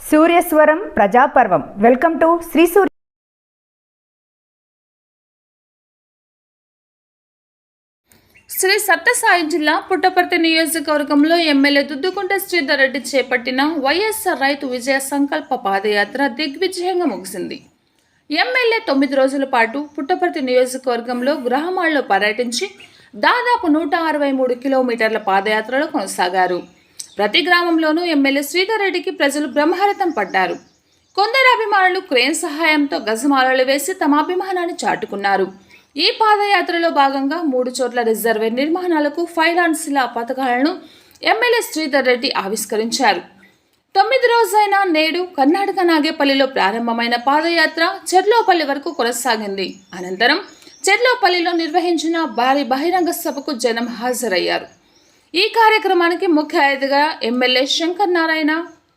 సూర్యస్వరం ప్రజాపర్వం. Welcome to Shri Surya Shri Sathya Sai జిల్లా పుట్టపర్తి నియోజకవర్గంలో MLA Duddukunta Sridhar Reddy చేపట్టిన వైఎస్ఆర్ రైతు విజయ సంకల్ప పాదయాత్ర దిగ్విజయంగా ముగిసింది. ఎమ్మెల్యే తొమ్మిది రోజుల పాటు పుట్టపర్తి నియోజకవర్గంలో గ్రామాల్లో పర్యటించి దాదాపు నూట అరవై మూడు కిలోమీటర్ల పాదయాత్రలో కొనసాగారు. ప్రతి గ్రామంలోనూ ఎమ్మెల్యే శ్రీధర్ రెడ్డికి ప్రజలు బ్రహ్మరథం పడ్డారు. కొందరు అభిమానులు క్రేన్ సహాయంతో గజమాలలు వేసి తమ అభిమానాన్ని చాటుకున్నారు. ఈ పాదయాత్రలో భాగంగా మూడు చోట్ల రిజర్వే నిర్మాణాలకు ఫైనాన్స్ల పథకాలను ఎమ్మెల్యే శ్రీధర్ రెడ్డి ఆవిష్కరించారు. తొమ్మిది రోజైన నేడు కర్ణాటక నాగేపల్లిలో ప్రారంభమైన పాదయాత్ర చెర్లోపల్లి వరకు కొనసాగింది. అనంతరం చెర్లోపల్లిలో నిర్వహించిన భారీ బహిరంగ సభకు జనం హాజరయ్యారు. ఈ కార్యక్రమానికి ముఖ్య అతిథిగా ఎమ్మెల్యే శంకర్ నారాయణ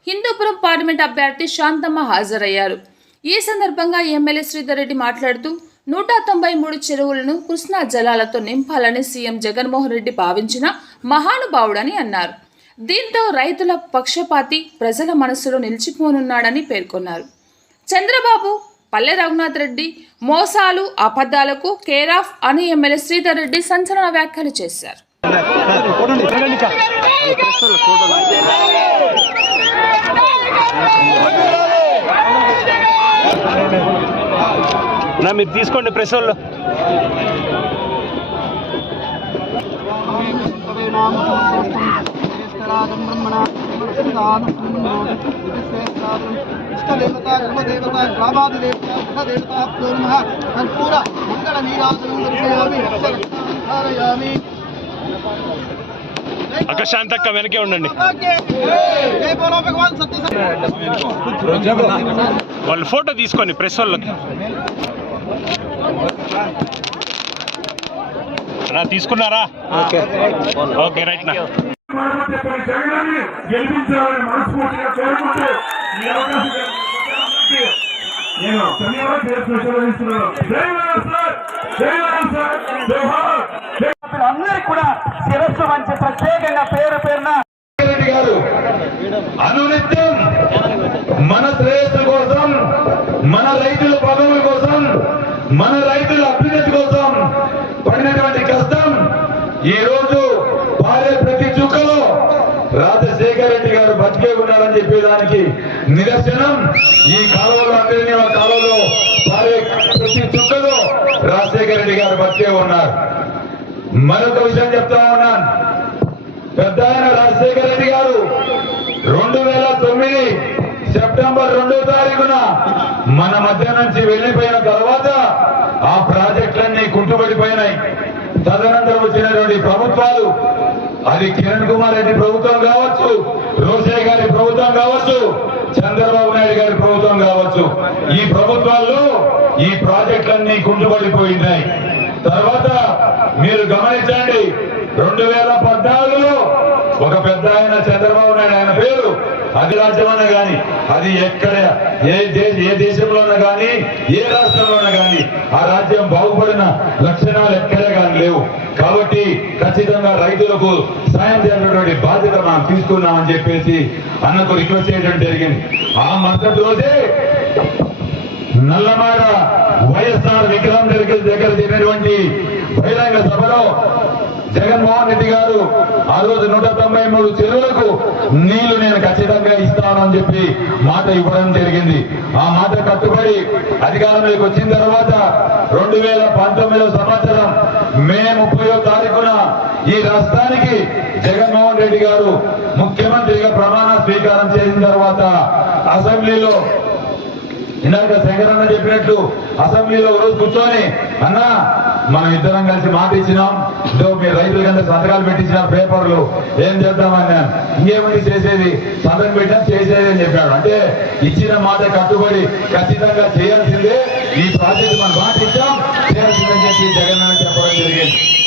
హిందూపురం పార్లమెంట్ అభ్యర్థి శాంతమ్మ హాజరయ్యారు. ఈ సందర్భంగా ఎమ్మెల్యే శ్రీధర్ రెడ్డి మాట్లాడుతూ నూట తొంభై మూడు చెరువులను కృష్ణా జలాలతో నింపాలని సీఎం జగన్మోహన్ రెడ్డి భావించిన మహానుభావుడని అన్నారు దీంతో రైతుల పక్షపాతి ప్రజల మనసులో నిలిచిపోనున్నాడని పేర్కొన్నారు చంద్రబాబు పల్లె రఘునాథ్ రెడ్డి మోసాలు అబద్ధాలకు కేరాఫ్ అని ఎమ్మెల్యే శ్రీధర్ రెడ్డి సంచలన వ్యాఖ్యలు చేశారు నా మీరు తీసుకోండి ప్రెస్ వాళ్ళు. ఇష్టదేవత కులదేవత గ్రామాధిదేవత గృహదేవత నమ కర్పూర మంగళ నీరాజనం దర్శయామి ధారయామి అక్క వెనకే ఉండండి. జై బోలో భగవాన్ సత్య వాళ్ళు ఫోటో తీసుకోండి ప్రెస్ వాళ్ళకి. నా తీసుకున్నారా? ఓకే. రైట్ నా. చెప్పిన జగనాన్ని గెలిపించాలని మనస్ఫూర్తిగా కోరుకుంటూ ఈ అవకాశం కల్పించినందుకు నేను ధన్యవాదాలు జై వైఎస్ఆర్ జై జోహార్ జై అందరికి కూడా శిరస్సు వంచి ప్రత్యేకంగా పేరు పేరున రెడ్డి గారు అనునిత్యం మన శ్రేయస్సు కోసం మన రైతుల పదవుల కోసం మన రైతుల అభ్యున్నతి కోసం పడినటువంటి కష్టం ఈ రోజు పారే ప్రతి చుక్కలో రాజశేఖర రెడ్డి గారు బతికే ఉన్నారని చెప్పేదానికి నిదర్శనం. ఈ కాలంలో అందరినీ ఆ కాలంలో ప్రతి చుక్కలో రాజశేఖర రెడ్డి గారు బతికే ఉన్నారు. మరొక విషయం చెప్తా ఉన్నాను పెద్ద ఆయన రాజశేఖర రెడ్డి గారు రెండు వేల తొమ్మిది సెప్టెంబర్ రెండో తారీఖున మన మధ్య నుంచి వెళ్ళిపోయిన తర్వాత ఆ ప్రాజెక్టులన్నీ కుంటుపడిపోయినాయి తదనంతరం వచ్చినటువంటి ప్రభుత్వాలు అది కిరణ్ కుమార్ రెడ్డి ప్రభుత్వం కావచ్చు రోసే గారి ప్రభుత్వం కావచ్చు చంద్రబాబు నాయుడు గారి ప్రభుత్వం కావచ్చు. ఈ ప్రభుత్వాల్లో ఈ ప్రాజెక్టులన్నీ కుంటుపడిపోయినాయి. తర్వాత మీరు గమనించండి రెండు వేల పద్నాలుగులో ఒక పెద్ద ఆయన చంద్రబాబు నాయుడు ఆయన పేరు అది రాజ్యమన్నా గాని అది ఎక్కడ ఏ దేశ ఏ దేశంలోన గాని ఏ రాష్ట్రంలోన గాని ఆ రాజ్యం బాగుపడిన లక్షణాలు ఎక్కడ ఖచ్చితంగా రైతులకు సాయం చేయాలన్నటువంటి బాధ్యత మనం తీసుకున్నామని చెప్పేసి అన్నకు రిక్వెస్ట్ చేయడం జరిగింది. ఆ మరుసటి రోజే నల్లమాడ వైఎస్ఆర్ విక్రమ్ దగ్గర దగ్గర జరిగినటువంటి బహిరంగ సభలో జగన్మోహన్ రెడ్డి గారు ఆ రోజు నూట తొంభై మూడు చెరువులకు నీళ్ళు నేను ఖచ్చితంగా ఇస్తాను అని చెప్పి మాట ఇవ్వడం జరిగింది. ఆ మాట కట్టుబడి అధికారంలోకి వచ్చిన తర్వాత రెండు వేల పంతొమ్మిదో సంవత్సరం మే ముప్పయో తారీఖున ఈ రాష్ట్రానికి జగన్మోహన్ రెడ్డి గారు ముఖ్యమంత్రిగా ప్రమాణ స్వీకారం చేసిన తర్వాత అసెంబ్లీలో ఇందాక శంకరన్న చెప్పినట్లు అసెంబ్లీలో రోజు కూర్చొని అన్నా మనం ఇద్దరం కలిసి మాట ఇచ్చినాం. ఇదో మీ రైతుల కింద సంతకాలు పెట్టించిన పేపర్లు. ఏం చేద్దామన్నా ఇంకేమని చేసేది? సంతకం పెట్టాం చేసేది అని చెప్పాడు. అంటే ఇచ్చిన మాట కట్టుబడి ఖచ్చితంగా చేయాల్సిందే. ఈ ప్రాజెక్ట్ మనం మాట ఇచ్చాం. చేయాల్సిందని చెప్పి జగన్ చెప్పడం జరిగింది.